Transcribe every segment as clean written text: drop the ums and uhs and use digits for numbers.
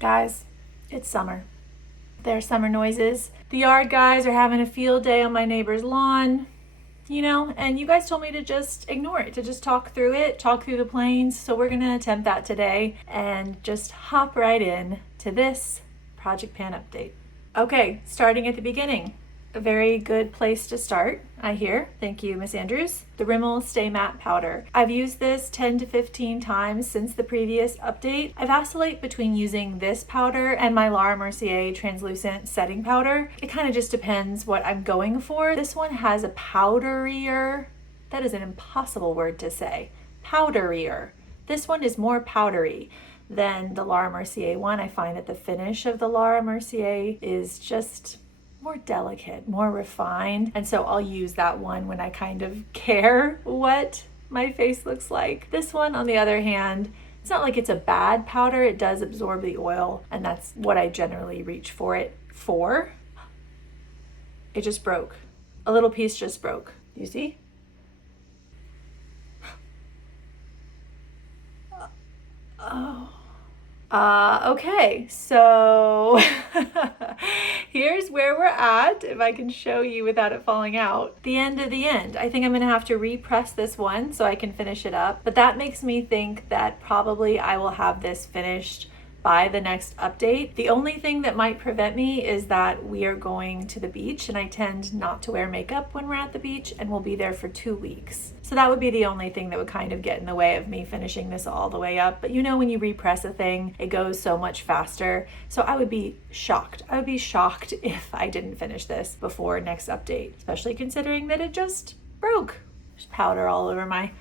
Guys, it's summer. There's summer noises. The yard guys are having a field day on my neighbor's lawn, and you guys told me to just ignore it, to just talk through it, talk through the planes. So we're gonna attempt that today and just hop right in to this project pan update. Okay, starting at the beginning. A very good place to start, I hear. Thank you, Miss Andrews. The Rimmel Stay Matte Powder. I've used this 10 to 15 times since the previous update. I vacillate between using this powder and my Laura Mercier translucent setting powder. It kind of just depends what I'm going for. This one has a powderier, that is an impossible word to say, powderier. This one is more powdery than the Laura Mercier one. I find that the finish of the Laura Mercier is just more delicate, more refined. And so I'll use that one when I kind of care what my face looks like. This one, on the other hand, it's not like it's a bad powder. It does absorb the oil, and that's what I generally reach for it for. It just broke. A little piece just broke. You see? Oh. Okay, so here's where we're at, if I can show you without it falling out. The end of the end. I think I'm gonna have to repress this one so I can finish it up, but that makes me think that probably I will have this finished by the next update. The only thing that might prevent me is that we are going to the beach, and I tend not to wear makeup when we're at the beach, and we'll be there for 2 weeks. So that would be the only thing that would kind of get in the way of me finishing this all the way up. But when you repress a thing, it goes so much faster. So I would be shocked. I would be shocked if I didn't finish this before next update, especially considering that it just broke. There's powder all over my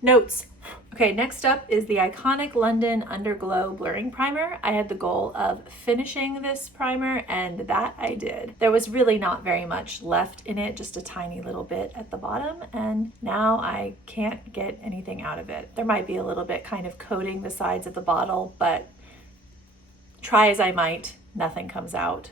notes. Okay, next up is the iconic London Underglow Blurring Primer. I had the goal of finishing this primer, and that I did. There was really not very much left in it, just a tiny little bit at the bottom, and now I can't get anything out of it. There might be a little bit kind of coating the sides of the bottle, but try as I might, nothing comes out.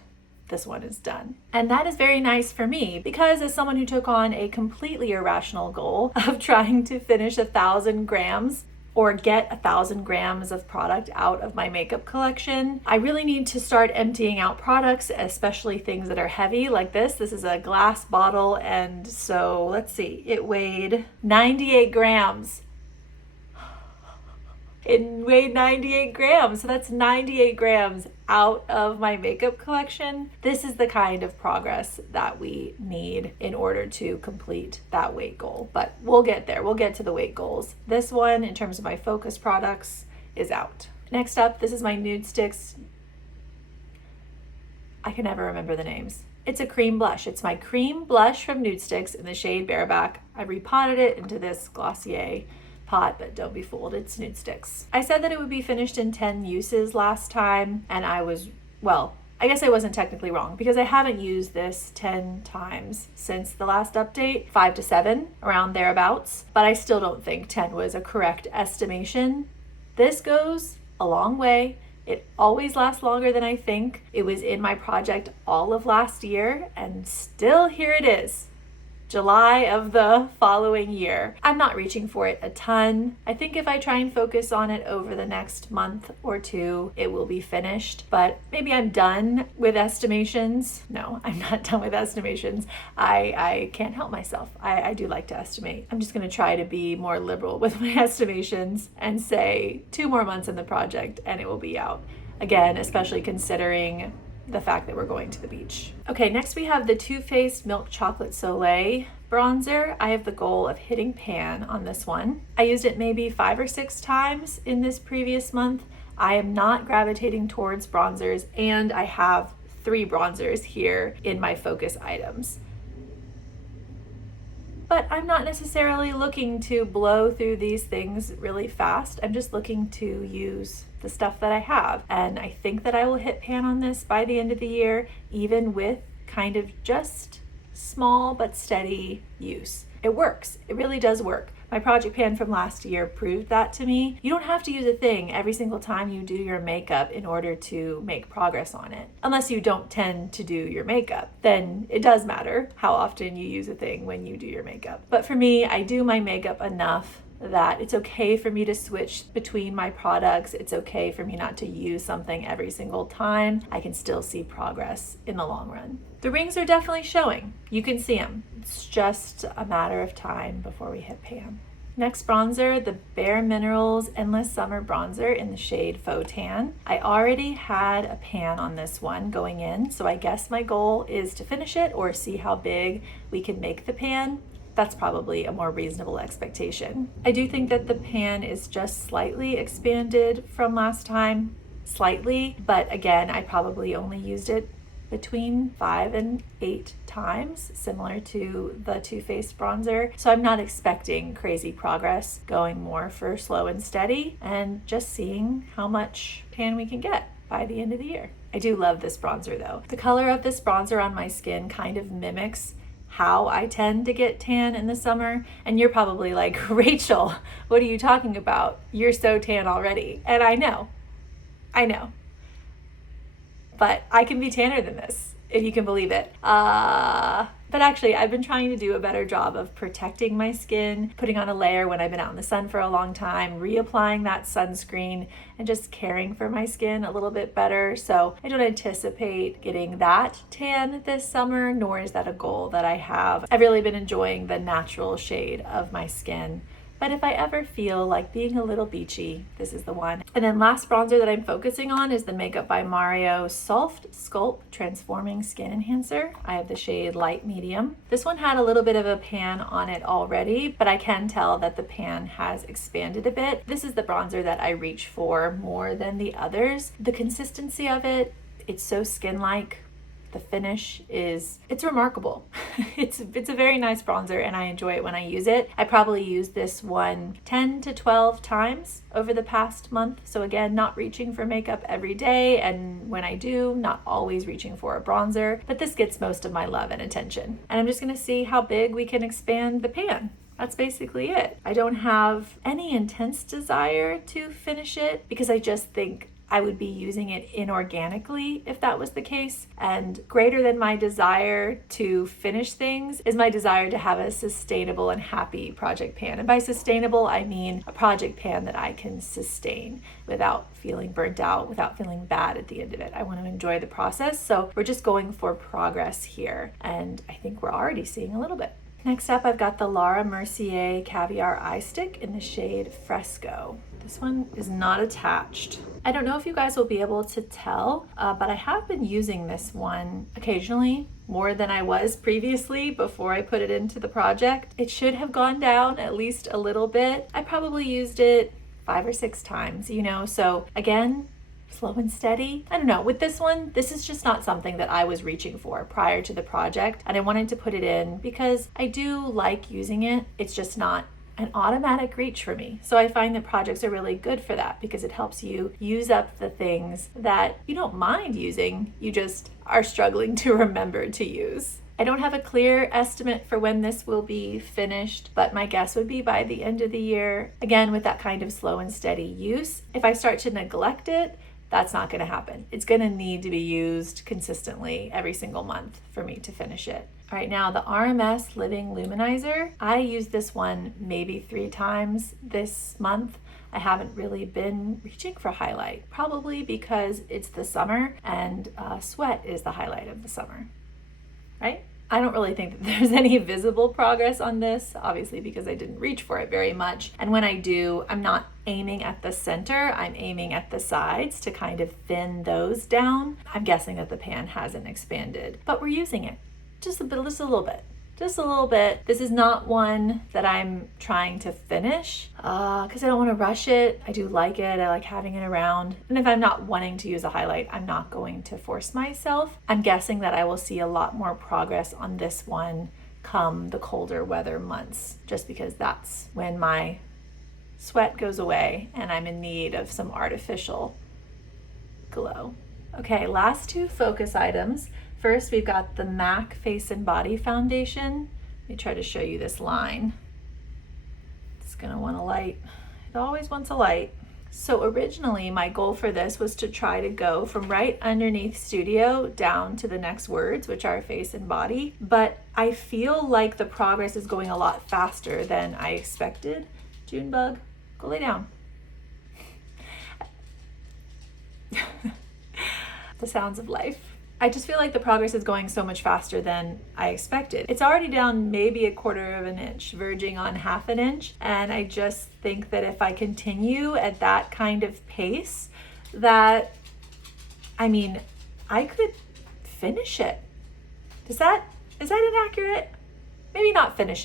This one is done. And that is very nice for me because as someone who took on a completely irrational goal of trying to finish 1,000 grams or get 1,000 grams of product out of my makeup collection, I really need to start emptying out products, especially things that are heavy like this. This is a glass bottle, and so let's see, it weighed 98 grams. It weighed 98 grams, so that's 98 grams out of my makeup collection. This is the kind of progress that we need in order to complete that weight goal, but we'll get there. We'll get to the weight goals. This one, in terms of my focus products, is out. Next up, this is my nudestix. I can never remember the names. It's a cream blush. It's my cream blush from Nudestix in the shade Bareback. I repotted it into this Glossier pot, but don't be fooled, it's Nudestix. I said that it would be finished in 10 uses last time, and I guess I wasn't technically wrong because I haven't used this 10 times since the last update, 5 to 7, around thereabouts, but I still don't think 10 was a correct estimation. This goes a long way. It always lasts longer than I think. It was in my project all of last year, and still here it is. July of the following year. I'm not reaching for it a ton. I think if I try and focus on it over the next month or two, it will be finished, but maybe I'm done with estimations. No, I'm not done with estimations. I can't help myself. I do like to estimate. I'm just gonna try to be more liberal with my estimations and say 2 more months in the project and it will be out. Again, especially considering the fact that we're going to the beach. Okay, next we have the Too Faced Milk Chocolate Soleil bronzer. I have the goal of hitting pan on this one. I used it maybe 5 or 6 times in this previous month. I am not gravitating towards bronzers, and I have 3 bronzers here in my focus items. But I'm not necessarily looking to blow through these things really fast. I'm just looking to use the stuff that I have. And I think that I will hit pan on this by the end of the year, even with kind of just small but steady use. It works. It really does work. My project pan from last year proved that to me. You don't have to use a thing every single time you do your makeup in order to make progress on it. Unless you don't tend to do your makeup, then it does matter how often you use a thing when you do your makeup. But for me, I do my makeup enough that it's okay for me to switch between my products. It's okay for me not to use something every single time. I can still see progress in the long run. The rings are definitely showing. You can see them. It's just a matter of time before we hit pan. Next bronzer, the Bare Minerals Endless Summer Bronzer in the shade Faux Tan. I already had a pan on this one going in, so I guess my goal is to finish it or see how big we can make the pan. That's probably a more reasonable expectation. I do think that the pan is just slightly expanded from last time, slightly, but again, I probably only used it between 5 and 8 times, similar to the Too Faced bronzer. So I'm not expecting crazy progress, going more for slow and steady and just seeing how much pan we can get by the end of the year. I do love this bronzer though. The color of this bronzer on my skin kind of mimics how I tend to get tan in the summer. And you're probably like, Rachel, what are you talking about? You're so tan already. And I know. But I can be tanner than this, if you can believe it. But actually, I've been trying to do a better job of protecting my skin, putting on a layer when I've been out in the sun for a long time, reapplying that sunscreen, and just caring for my skin a little bit better. So I don't anticipate getting that tan this summer, nor is that a goal that I have. I've really been enjoying the natural shade of my skin. But if I ever feel like being a little beachy, this is the one. And then last bronzer that I'm focusing on is the Makeup by Mario Soft Sculpt Transforming Skin Enhancer. I have the shade Light Medium. This one had a little bit of a pan on it already, but I can tell that the pan has expanded a bit. This is the bronzer that I reach for more than the others. The consistency of it, it's so skin-like. The finish it's remarkable. It's a very nice bronzer and I enjoy it when I use it. I probably used this one 10 to 12 times over the past month. So again, not reaching for makeup every day, and when I do, not always reaching for a bronzer, but this gets most of my love and attention. And I'm just gonna see how big we can expand the pan. That's basically it. I don't have any intense desire to finish it because I just think I would be using it inorganically if that was the case. And greater than my desire to finish things is my desire to have a sustainable and happy project pan. And by sustainable, I mean a project pan that I can sustain without feeling burnt out, without feeling bad at the end of it. I want to enjoy the process. So we're just going for progress here. And I think we're already seeing a little bit. Next up, I've got the Laura Mercier Caviar Eye Stick in the shade Fresco. This one is not attached. I don't know if you guys will be able to tell, but I have been using this one occasionally, more than I was previously before I put it into the project. It should have gone down at least a little bit. I probably used it 5 or 6 times, so again, slow and steady. I don't know, with this one, this is just not something that I was reaching for prior to the project, and I wanted to put it in because I do like using it. It's just not an automatic reach for me. So I find that projects are really good for that because it helps you use up the things that you don't mind using, you just are struggling to remember to use. I don't have a clear estimate for when this will be finished, but my guess would be by the end of the year. Again, with that kind of slow and steady use. If I start to neglect it, that's not going to happen. It's going to need to be used consistently every single month for me to finish it. All right, now the RMS Living Luminizer. I used this one maybe 3 times this month. I haven't really been reaching for highlight, probably because it's the summer and sweat is the highlight of the summer, right? I don't really think that there's any visible progress on this, obviously because I didn't reach for it very much. And when I do, I'm not aiming at the center, I'm aiming at the sides to kind of thin those down. I'm guessing that the pan hasn't expanded, but we're using it just a little bit. This is not one that I'm trying to finish because I don't want to rush it. I do like it. I like having it around. And if I'm not wanting to use a highlight, I'm not going to force myself. I'm guessing that I will see a lot more progress on this one come the colder weather months, just because that's when my sweat goes away and I'm in need of some artificial glow. Okay, last 2 focus items. First, we've got the MAC Face and Body Foundation. Let me try to show you this line. It's gonna want a light. It always wants a light. So originally, my goal for this was to try to go from right underneath Studio down to the next words, which are face and body. But I feel like the progress is going a lot faster than I expected, Junebug, go lay down. The sounds of life. I just feel like the progress is going so much faster than I expected. It's already down maybe 1/4 of an inch, verging on 1/2 an inch. And I just think that if I continue at that kind of pace, that, I mean, I could finish it. Is that inaccurate? Maybe not finish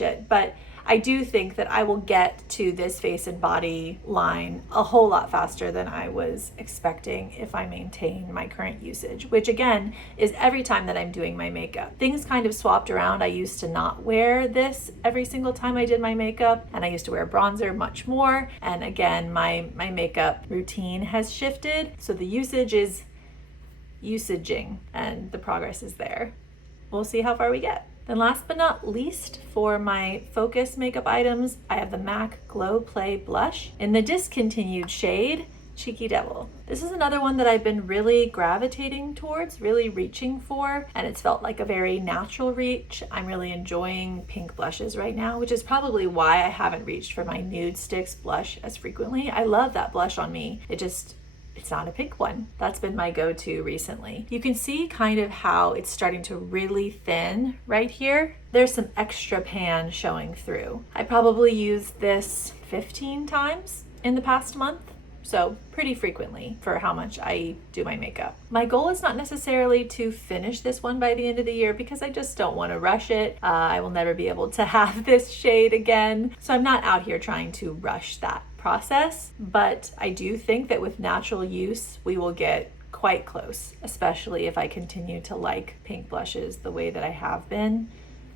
it, but I do think that I will get to this face and body line a whole lot faster than I was expecting if I maintain my current usage, which again is every time that I'm doing my makeup. Things kind of swapped around. I used to not wear this every single time I did my makeup, and I used to wear bronzer much more. And again, my makeup routine has shifted, so the usage is usaging and the progress is there. We'll see how far we get. Then last but not least, for my focus makeup items, I have the MAC glowplay blush in the discontinued shade Cheeky Devil. This is another one that I've been really gravitating towards, really reaching for, and it's felt like a very natural reach. I'm really enjoying pink blushes right now, which is probably why I haven't reached for my nudestix blush as frequently. I love that blush on me. It's not a pink one. That's been my go-to recently. You can see kind of how it's starting to really thin right here. There's some extra pan showing through. I probably used this 15 times in the past month, so pretty frequently for how much I do my makeup. My goal is not necessarily to finish this one by the end of the year because I just don't want to rush it. I will never be able to have this shade again, so I'm not out here trying to rush that process, but I do think that with natural use, we will get quite close, especially if I continue to like pink blushes the way that I have been.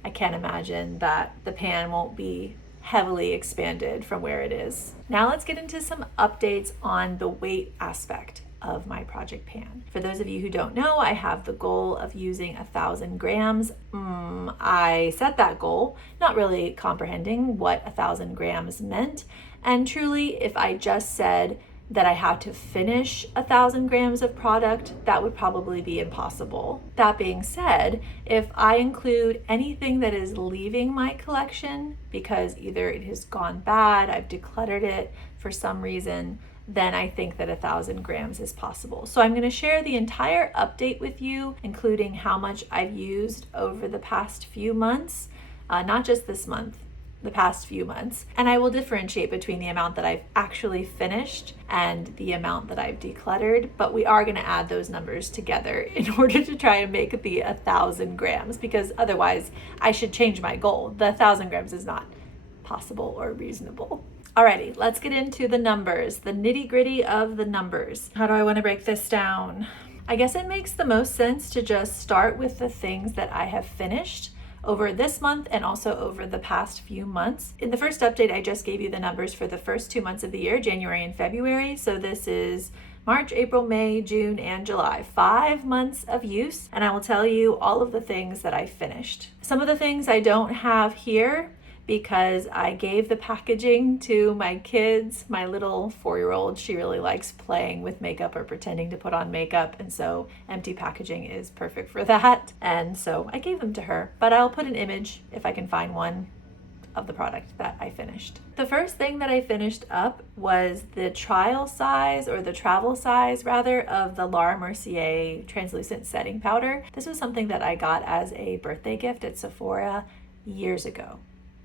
I can't imagine that the pan won't be heavily expanded from where it is. Now let's get into some updates on the weight aspect of my project pan. For those of you who don't know, I have the goal of using 1,000 grams. I set that goal, not really comprehending what 1,000 grams meant. And truly, if I just said that I had to finish 1,000 grams of product, that would probably be impossible. That being said, if I include anything that is leaving my collection because either it has gone bad, I've decluttered it for some reason, then I think that 1,000 grams is possible. So I'm gonna share the entire update with you, including how much I've used over the past few months, not just this month, the past few months. And I will differentiate between the amount that I've actually finished and the amount that I've decluttered, but we are gonna add those numbers together in order to try and make the 1,000 grams, because otherwise I should change my goal. The 1,000 grams is not possible or reasonable. Alrighty, let's get into the numbers, the nitty-gritty of the numbers. How do I want to break this down? I guess it makes the most sense to just start with the things that I have finished over this month and also over the past few months. In the first update, I just gave you the numbers for the first 2 months of the year, January and February. So this is March, April, May, June, and July. 5 months of use, and I will tell you all of the things that I finished. Some of the things I don't have here because I gave the packaging to my kids. My little 4-year-old, she really likes playing with makeup or pretending to put on makeup, and so empty packaging is perfect for that. And so I gave them to her, but I'll put an image if I can find one of the product that I finished. The first thing that I finished up was the trial size, or the travel size rather, of the Mercier translucent setting powder. This was something that I got as a birthday gift at Sephora years ago.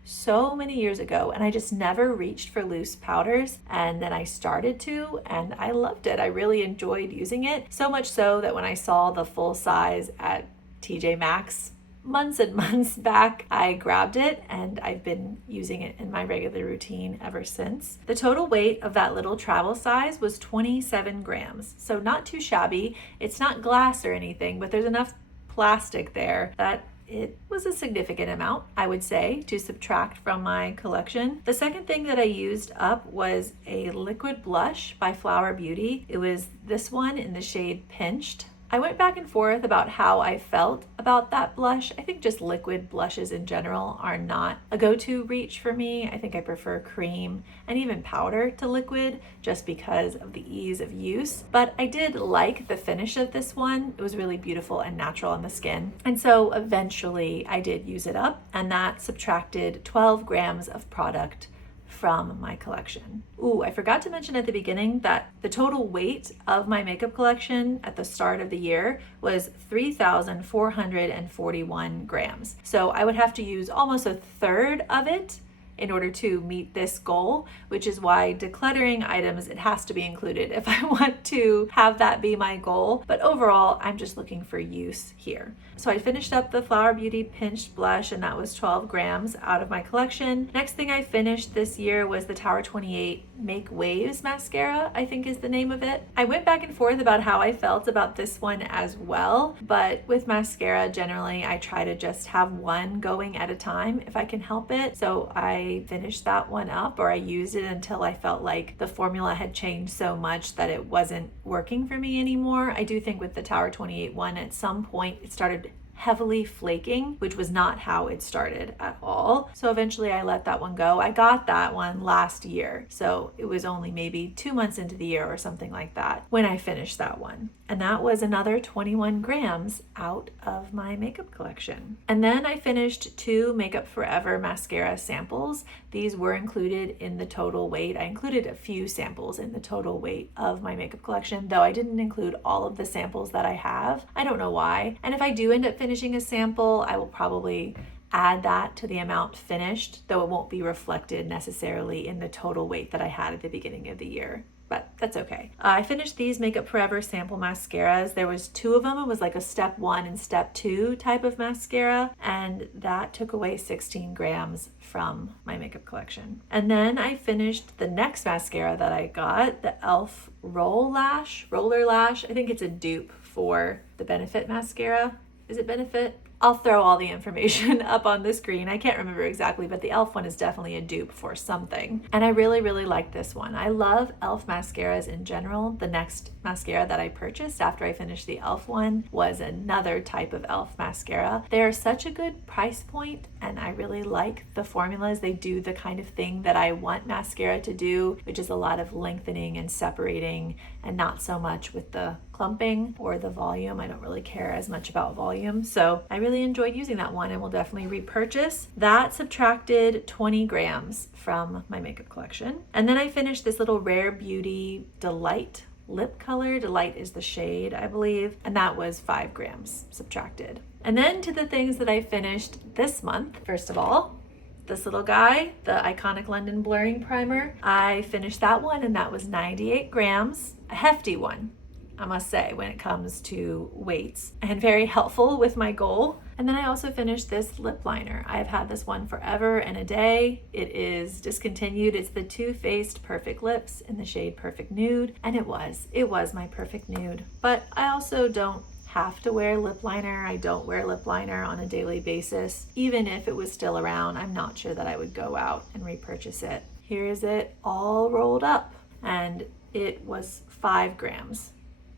So many years ago, and I just never reached for loose powders, and then I started to, and I loved it. I really enjoyed using it, so much so that when I saw the full size at TJ Maxx months and months back, I grabbed it, and I've been using it in my regular routine ever since. The total weight of that little travel size was 27 grams, so not too shabby. It's not glass or anything, but there's enough plastic there that it was a significant amount, I would say, to subtract from my collection. The second thing that I used up was a liquid blush by Flower Beauty. It was this one in the shade Pinched. I went back and forth about how I felt about that blush. I think just liquid blushes in general are not a go-to reach for me. I think I prefer cream and even powder to liquid just because of the ease of use. But I did like the finish of this one. It was really beautiful and natural on the skin. And so eventually I did use it up, and that subtracted 12 grams of product from my collection. Ooh, I forgot to mention at the beginning that the total weight of my makeup collection at the start of the year was 3,441 grams. So I would have to use almost a third of it in order to meet this goal, which is why decluttering items, it has to be included if I want to have that be my goal. But overall, I'm just looking for use here. So I finished up the Flower Beauty Pinched Blush, and that was 12 grams out of my collection. Next thing I finished this year was the Tower 28 Make Waves mascara, I think is the name of it. I went back and forth about how I felt about this one as well, but with mascara, generally I try to just have one going at a time if I can help it. So I finished that one up, or I used it until I felt like the formula had changed so much that it wasn't working for me anymore. I do think with the Tower 28 one, at some point it started heavily flaking, which was not how it started at all. So eventually I let that one go. I got that one last year, so it was only maybe 2 months into the year or something like that when I finished that one. And that was another 21 grams out of my makeup collection. And then I finished 2 Makeup Forever mascara samples. These were included in the total weight. I included a few samples in the total weight of my makeup collection, though I didn't include all of the samples that I have. I don't know why. And if I do end up finishing a sample, I will probably add that to the amount finished, though it won't be reflected necessarily in the total weight that I had at the beginning of the year. But that's okay. I finished these Makeup Forever sample mascaras. There was 2 of them. It was like a step 1 and step 2 type of mascara, and that took away 16 grams from my makeup collection. And then I finished the next mascara that I got, the e.l.f. Roller Lash. I think it's a dupe for the Benefit mascara. Is it Benefit? I'll throw all the information up on the screen. I can't remember exactly, but the e.l.f. one is definitely a dupe for something. And I really, really like this one. I love e.l.f. mascaras in general. The next mascara that I purchased after I finished the e.l.f. one was another type of e.l.f. mascara. They are such a good price point, and I really like the formulas. They do the kind of thing that I want mascara to do, which is a lot of lengthening and separating, and not so much with the clumping or the volume. I don't really care as much about volume. So I really enjoyed using that one and will definitely repurchase. That subtracted 20 grams from my makeup collection. And then I finished this little Rare Beauty Delight lip color. Delight is the shade, I believe. And that was 5 grams subtracted. And then to the things that I finished this month. First of all, this little guy, the Iconic London Blurring Primer. I finished that one, and that was 98 grams, a hefty one, I must say, when it comes to weights, and very helpful with my goal. And then I also finished this lip liner. I've had this one forever and a day. It is discontinued. It's the Too Faced Perfect Lips in the shade Perfect Nude, and it was my perfect nude. But I also don't have to wear lip liner. I don't wear lip liner on a daily basis. Even if it was still around, I'm not sure that I would go out and repurchase it. Here is it all rolled up, and it was 5 grams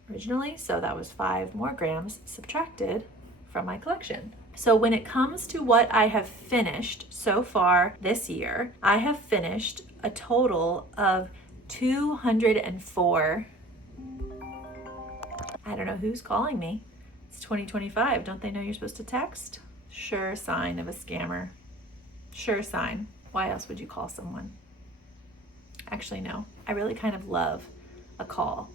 originally, so that was 5 more grams subtracted from my collection. So when it comes to what I have finished so far this year, I have finished a total of 204. I don't know who's calling me. It's 2025. Don't they know you're supposed to text? Sure sign of a scammer. Sure sign. Why else would you call someone? Actually, no. I really kind of love a call.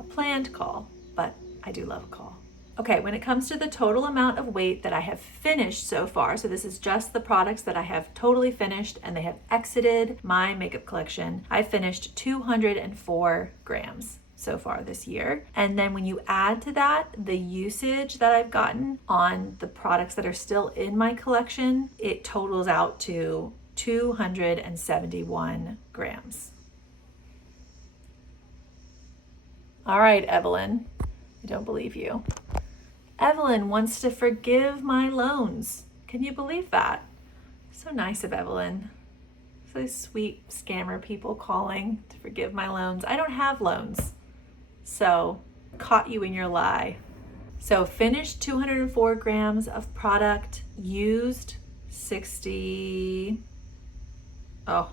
A planned call, but I do love a call. Okay, when it comes to the total amount of weight that I have finished so far, so this is just the products that I have totally finished and they have exited my makeup collection, I finished 204 grams so far this year. And then when you add to that the usage that I've gotten on the products that are still in my collection, it totals out to 271 grams. All right, Evelyn, I don't believe you. Evelyn wants to forgive my loans. Can you believe that? So nice of Evelyn. So sweet scammer people calling to forgive my loans. I don't have loans. So, caught you in your lie. So finished 204 grams of product, used 60, oh,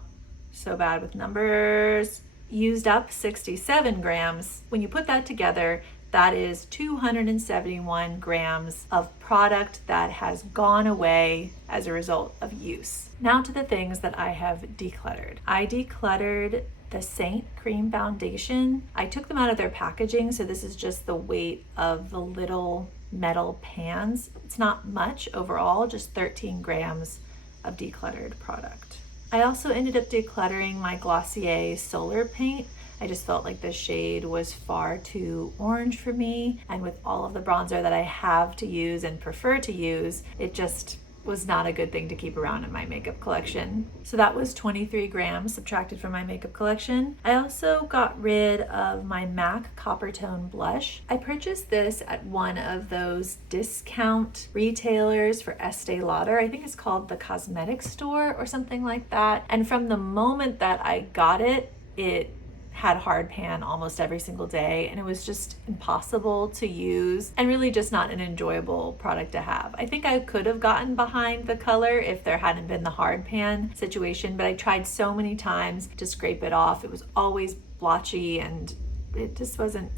so bad with numbers, used up 67 grams. When you put that together, that is 271 grams of product that has gone away as a result of use. Now to the things that I have decluttered. I decluttered the Saint Cream Foundation. I took them out of their packaging, so this is just the weight of the little metal pans. It's not much overall, just 13 grams of decluttered product. I also ended up decluttering my Glossier Solar Paint. I just felt like the shade was far too orange for me, and with all of the bronzer that I have to use and prefer to use, it just was not a good thing to keep around in my makeup collection. So that was 23 grams subtracted from my makeup collection. I also got rid of my MAC Coppertone blush. I purchased this at one of those discount retailers for Estee Lauder. I think it's called the Cosmetic Store or something like that. And from the moment that I got it, it had hard pan almost every single day, and it was just impossible to use and really just not an enjoyable product to have. I think I could have gotten behind the color if there hadn't been the hard pan situation, but I tried so many times to scrape it off. It was always blotchy, and it just wasn't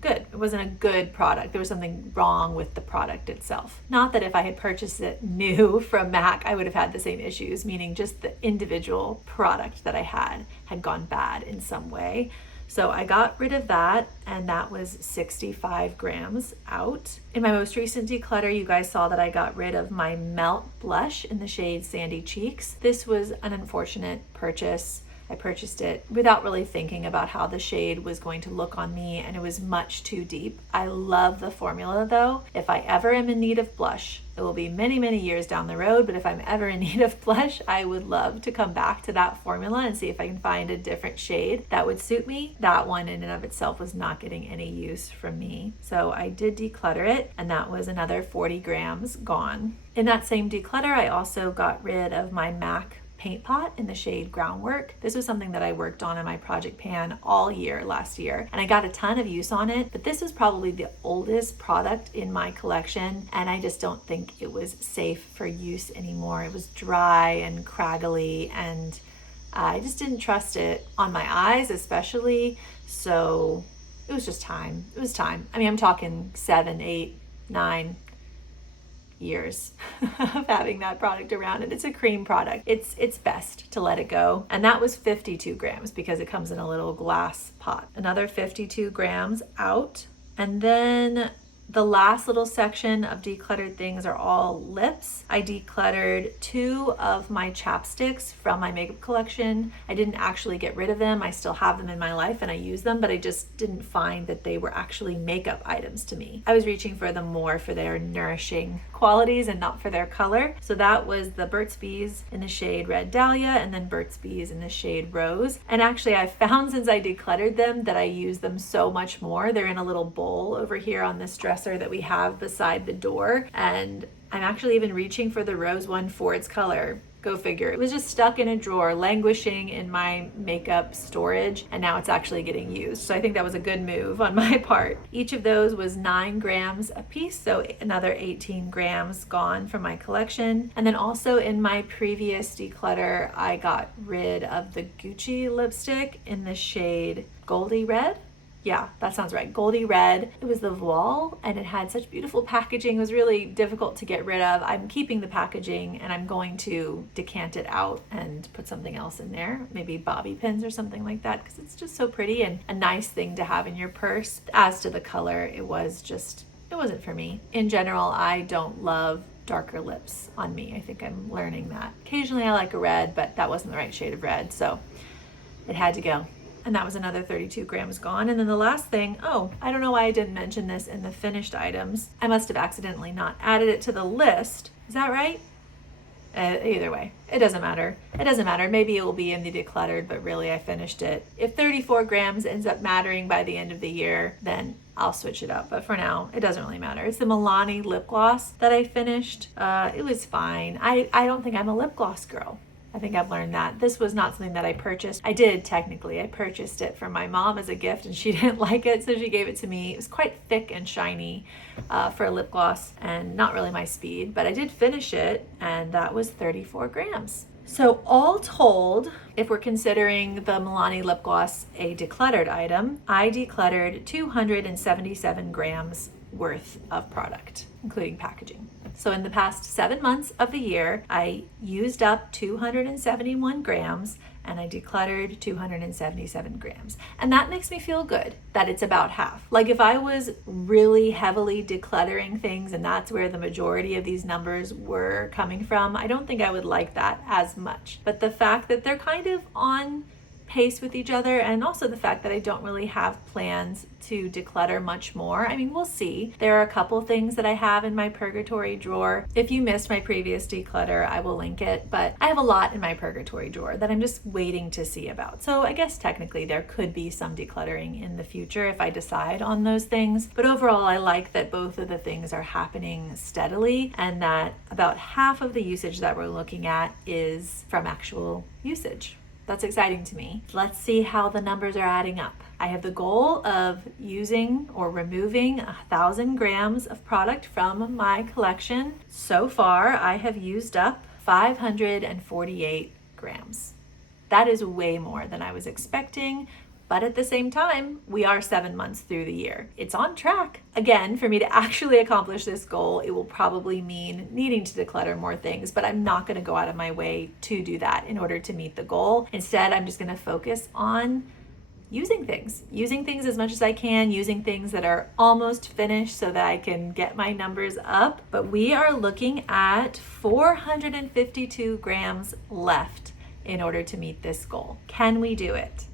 good. It wasn't a good product. There was something wrong with the product itself. Not that if I had purchased it new from MAC, I would have had the same issues, meaning just the individual product that I had gone bad in some way. So I got rid of that, and that was 65 grams out. In my most recent declutter, you guys saw that I got rid of my Melt blush in the shade Sandy Cheeks. This was an unfortunate purchase. I purchased it without really thinking about how the shade was going to look on me, and it was much too deep. I love the formula though. If I ever am in need of blush, it will be many, many years down the road, but if I'm ever in need of blush, I would love to come back to that formula and see if I can find a different shade that would suit me. That one in and of itself was not getting any use from me. So I did declutter it, and that was another 40 grams gone. In that same declutter, I also got rid of my MAC paint pot in the shade Groundwork. This was something that I worked on in my project pan all year last year, and I got a ton of use on it, but this was probably the oldest product in my collection, and I just don't think it was safe for use anymore. It was dry and craggly, and I just didn't trust it on my eyes especially, so it was just time. It was time. I mean, I'm talking 7, 8, 9 years of having that product around, and it's a cream product. It's best to let it go. And that was 52 grams because it comes in a little glass pot. Another 52 grams out. And then the last little section of decluttered things are all lips. I decluttered 2 of my chapsticks from my makeup collection. I didn't actually get rid of them. I still have them in my life and I use them, but I just didn't find that they were actually makeup items to me. I was reaching for them more for their nourishing qualities and not for their color. So that was the Burt's Bees in the shade Red Dahlia, and then Burt's Bees in the shade Rose. And actually I found since I decluttered them that I use them so much more. They're in a little bowl over here on this dresser that we have beside the door, and I'm actually even reaching for the rose one for its color. Go figure. It was just stuck in a drawer, languishing in my makeup storage, and now it's actually getting used. So I think that was a good move on my part. Each of those was 9 grams a piece, so another 18 grams gone from my collection. And then also in my previous declutter, I got rid of the Gucci lipstick in the shade Goldie Red. Yeah, that sounds right. Goldie Red. It was the voile, and it had such beautiful packaging. It was really difficult to get rid of. I'm keeping the packaging, and I'm going to decant it out and put something else in there, maybe bobby pins or something like that, because it's just so pretty and a nice thing to have in your purse. As to the color, it wasn't for me. In general, I don't love darker lips on me. I think I'm learning that. Occasionally I like a red, but that wasn't the right shade of red, so it had to go. And that was another 32 grams gone. And then the last thing, I don't know why I didn't mention this in the finished items. I must have accidentally not added it to the list. Is that right? Either way, it doesn't matter. It doesn't matter. Maybe it will be in the decluttered, but really I finished it. If 34 grams ends up mattering by the end of the year, then I'll switch it up. But for now, it doesn't really matter. It's the Milani lip gloss that I finished. It was fine. I don't think I'm a lip gloss girl. I think I've learned that. This was not something that I purchased. I did technically. I purchased it from my mom as a gift and she didn't like it, so she gave it to me. It was quite thick and shiny for a lip gloss and not really my speed, but I did finish it and that was 34 grams. So all told, if we're considering the Milani lip gloss a decluttered item, I decluttered 277 grams worth of product, including packaging. So in the past 7 months of the year, I used up 271 grams and I decluttered 277 grams. And that makes me feel good that it's about half. Like if I was really heavily decluttering things and that's where the majority of these numbers were coming from, I don't think I would like that as much. But the fact that they're kind of on pace with each other, and also the fact that I don't really have plans to declutter much more. I mean, we'll see. There are a couple things that I have in my purgatory drawer. If you missed my previous declutter, I will link it, but I have a lot in my purgatory drawer that I'm just waiting to see about. So I guess technically there could be some decluttering in the future if I decide on those things. But overall, I like that both of the things are happening steadily and that about half of the usage that we're looking at is from actual usage. That's exciting to me. Let's see how the numbers are adding up. I have the goal of using or removing 1,000 grams of product from my collection. So far, I have used up 548 grams. That is way more than I was expecting. But at the same time, we are 7 months through the year. It's on track. Again, for me to actually accomplish this goal, it will probably mean needing to declutter more things, but I'm not gonna go out of my way to do that in order to meet the goal. Instead, I'm just gonna focus on using things as much as I can, using things that are almost finished so that I can get my numbers up. But we are looking at 452 grams left in order to meet this goal. Can we do it?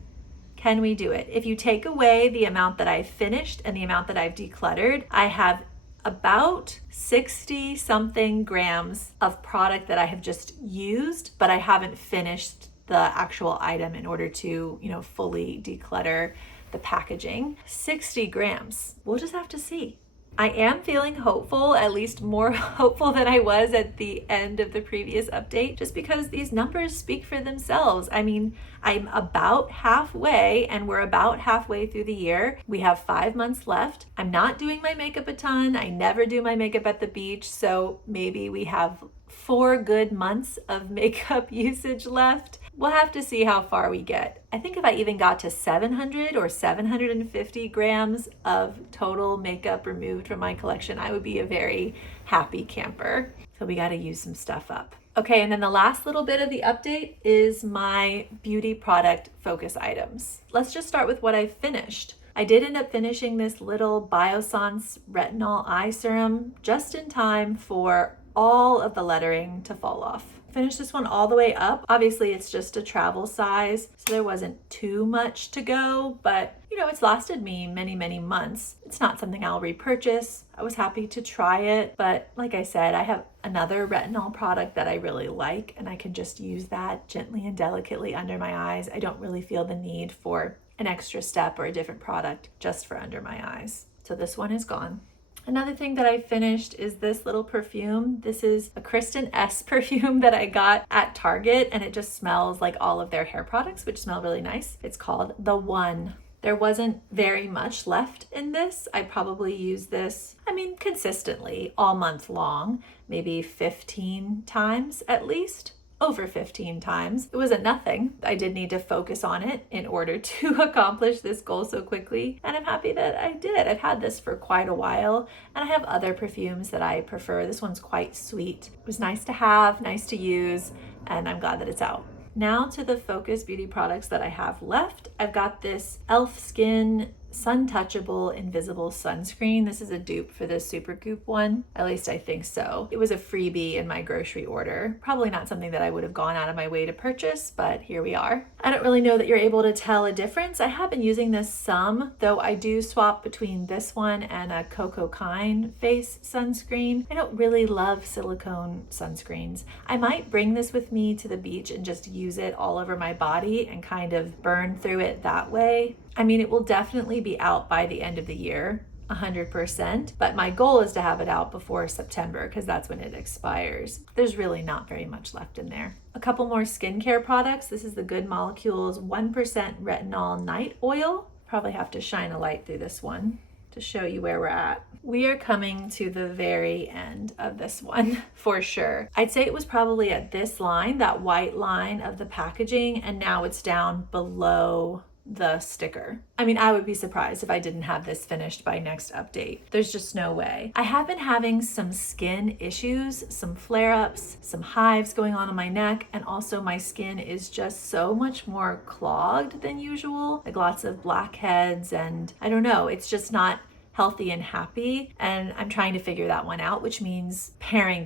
Can we do it? If you take away the amount that I've finished and the amount that I've decluttered, I have about 60 something grams of product that I have just used, but I haven't finished the actual item in order to, fully declutter the packaging. 60 grams. We'll just have to see. I am feeling hopeful, at least more hopeful than I was at the end of the previous update, just because these numbers speak for themselves. I mean, I'm about halfway and we're about halfway through the year. We have 5 months left. I'm not doing my makeup a ton. I never do my makeup at the beach. So maybe we have 4 good months of makeup usage left. We'll have to see how far we get. I think if I even got to 700 or 750 grams of total makeup removed from my collection, I would be a very happy camper. So we got to use some stuff up. Okay, and then the last little bit of the update is my beauty product focus items. Let's just start with what I've finished. I did end up finishing this little Biossance retinol eye serum just in time for all of the lettering to fall off. Finished this one all the way up. Obviously it's just a travel size, so there wasn't too much to go, but it's lasted me many, many months. It's not something I'll repurchase. I was happy to try it, but like I said, I have another retinol product that I really like and I can just use that gently and delicately under my eyes. I don't really feel the need for an extra step or a different product just for under my eyes. So this one is gone. Another thing that I finished is this little perfume. This is a Kristen S perfume that I got at Target and it just smells like all of their hair products, which smell really nice. It's called The One. There wasn't very much left in this. I probably use this, consistently all month long, maybe 15 times at least. Over 15 times. It wasn't nothing. I did need to focus on it in order to accomplish this goal so quickly, and I'm happy that I did. I've had this for quite a while, and I have other perfumes that I prefer. This one's quite sweet. It was nice to have, nice to use, and I'm glad that it's out. Now to the focus beauty products that I have left. I've got this e.l.f. Skin Sun Touchable Invisible Sunscreen. This is a dupe for the Supergoop one. At least I think so. It was a freebie in my grocery order. Probably not something that I would have gone out of my way to purchase, but here we are. I don't really know that you're able to tell a difference. I have been using this some, though I do swap between this one and a Coco Kind face sunscreen. I don't really love silicone sunscreens. I might bring this with me to the beach and just use it all over my body and kind of burn through it that way. It will definitely be out by the end of the year. 100%, but my goal is to have it out before September because that's when it expires. There's really not very much left in there. A couple more skincare products. This is the Good Molecules 1% Retinol Night Oil. Probably have to shine a light through this one to show you where we're at. We are coming to the very end of this one for sure. I'd say it was probably at this line, that white line of the packaging, and now it's down below the sticker. I mean, I would be surprised if I didn't have this finished by next update. There's just no way. I have been having some skin issues, some flare-ups, some hives going on my neck, and also my skin is just so much more clogged than usual, like lots of blackheads, and I don't know, it's just not healthy and happy, and I'm trying to figure that one out, which means paring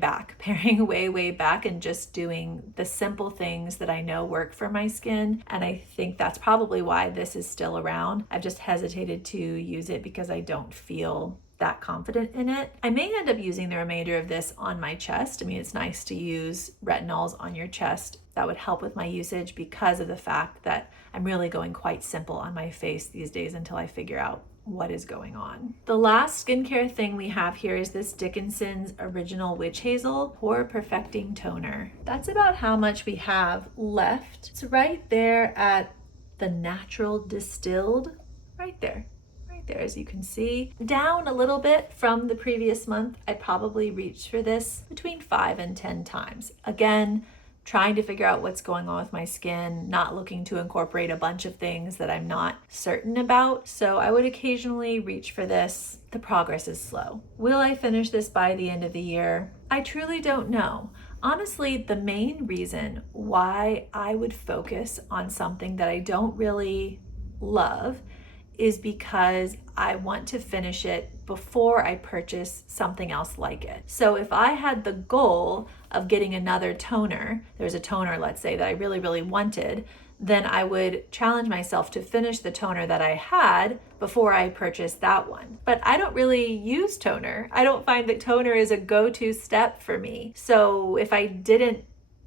way back and just doing the simple things that I know work for my skin. And I think that's probably why this is still around. I've just hesitated to use it because I don't feel that confident in it. I may end up using the remainder of this on my chest. I mean, it's nice to use retinols on your chest. That would help with my usage because of the fact that I'm really going quite simple on my face these days until I figure out what is going on. The last skincare thing we have here is this Dickinson's Original Witch Hazel Pore Perfecting Toner. That's about how much we have left. It's right there at the natural distilled, right there, as you can see. Down a little bit from the previous month. I probably reached for this between 5 and 10 times. Again, trying to figure out what's going on with my skin, not looking to incorporate a bunch of things that I'm not certain about. So I would occasionally reach for this. The progress is slow. Will I finish this by the end of the year? I truly don't know. Honestly, the main reason why I would focus on something that I don't really love is because I want to finish it before I purchase something else like it. So if I had the goal of getting another toner, there's a toner, let's say, that I really wanted, then I would challenge myself to finish the toner that I had before I purchased that one. But I don't really use toner. I don't find that toner is a go-to step for me. So if I didn't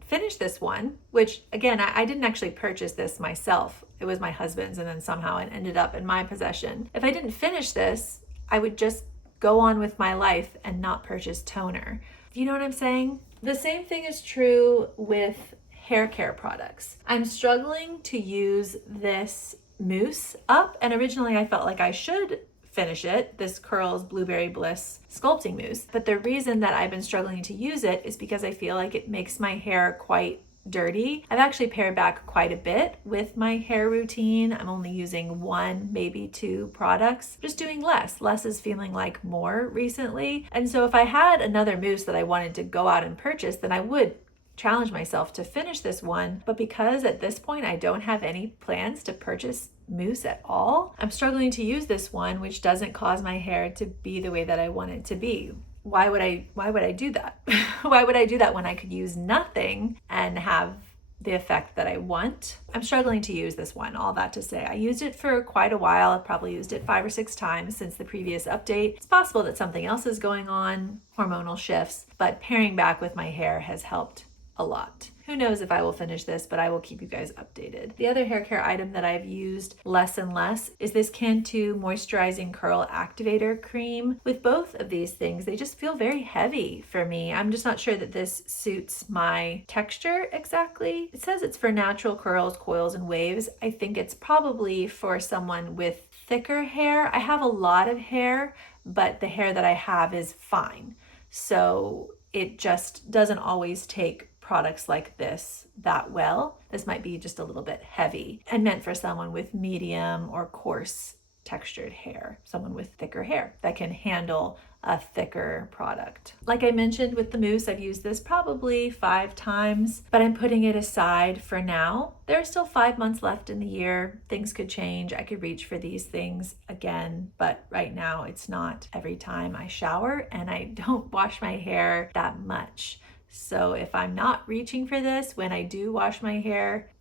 finish this one, which again, I didn't actually purchase this myself. It was my husband's, and then somehow it ended up in my possession. If I didn't finish this, I would just go on with my life and not purchase toner. You know what I'm saying? The same thing is true with hair care products. I'm struggling to use this mousse up, and originally I felt like I should finish it, this Curls Blueberry Bliss sculpting mousse. But the reason that I've been struggling to use it is because I feel like it makes my hair quite dirty. I've actually pared back quite a bit with my hair routine. I'm only using 1, maybe 2 products, just doing less. Less is feeling like more recently. And so if I had another mousse that I wanted to go out and purchase, then I would challenge myself to finish this one. But because at this point I don't have any plans to purchase mousse at all, I'm struggling to use this one, which doesn't cause my hair to be the way that I want it to be. Why would I do that? Why would I do that when I could use nothing and have the effect that I want? I'm struggling to use this one, all that to say. I used it for quite a while. I've probably used it 5 or 6 times since the previous update. It's possible that something else is going on, hormonal shifts, but paring back with my hair has helped a lot. Who knows if I will finish this, but I will keep you guys updated. The other hair care item that I've used less and less is this Cantu Moisturizing Curl Activator Cream. With both of these things, they just feel very heavy for me. I'm just not sure that this suits my texture exactly. It says it's for natural curls, coils, and waves. I think it's probably for someone with thicker hair. I have a lot of hair, but the hair that I have is fine. So it just doesn't always take products like this that well. This might be just a little bit heavy and meant for someone with medium or coarse textured hair, someone with thicker hair that can handle a thicker product. Like I mentioned with the mousse, I've used this probably 5 times, but I'm putting it aside for now. There are still 5 months left in the year. Things could change. I could reach for these things again, but right now it's not every time I shower, and I don't wash my hair that much. So if I'm not reaching for this when I do wash my hair,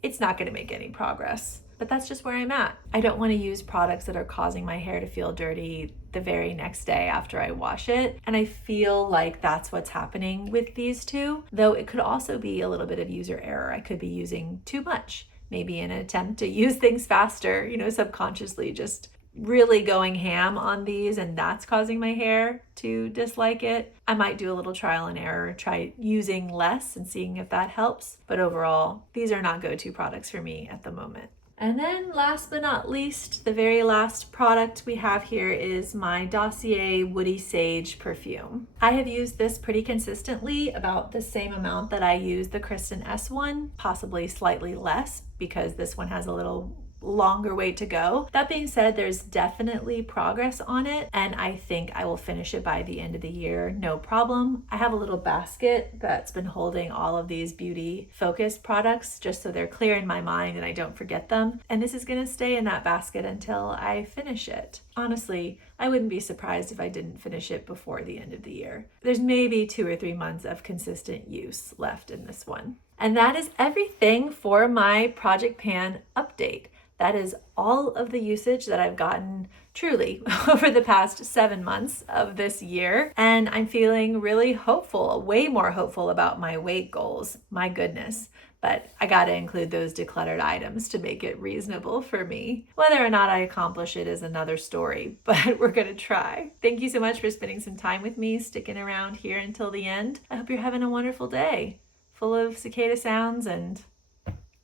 it's not going to make any progress. But that's just where I'm at. I don't want to use products that are causing my hair to feel dirty the very next day after I wash it. And I feel like that's what's happening with these two, though it could also be a little bit of user error. I could be using too much, maybe in an attempt to use things faster, subconsciously just really going ham on these and that's causing my hair to dislike it, I might do a little trial and error, try using less and seeing if that helps. But overall, these are not go-to products for me at the moment. And then last but not least, the very last product we have here is my Dossier Woody Sage perfume. I have used this pretty consistently, about the same amount that I use the Kristen S one, possibly slightly less because this one has a little longer way to go. That being said, there's definitely progress on it, and I think I will finish it by the end of the year, no problem. I have a little basket that's been holding all of these beauty focused products just so they're clear in my mind and I don't forget them. And this is gonna stay in that basket until I finish it. Honestly, I wouldn't be surprised if I didn't finish it before the end of the year. There's maybe 2 or 3 months of consistent use left in this one. And that is everything for my Project Pan update. That is all of the usage that I've gotten truly over the past 7 months of this year. And I'm feeling really hopeful, way more hopeful about my weight goals. My goodness. But I gotta include those decluttered items to make it reasonable for me. Whether or not I accomplish it is another story, but we're gonna try. Thank you so much for spending some time with me, sticking around here until the end. I hope you're having a wonderful day, full of cicada sounds and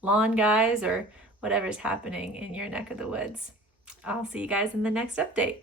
lawn guys or whatever's happening in your neck of the woods. I'll see you guys in the next update.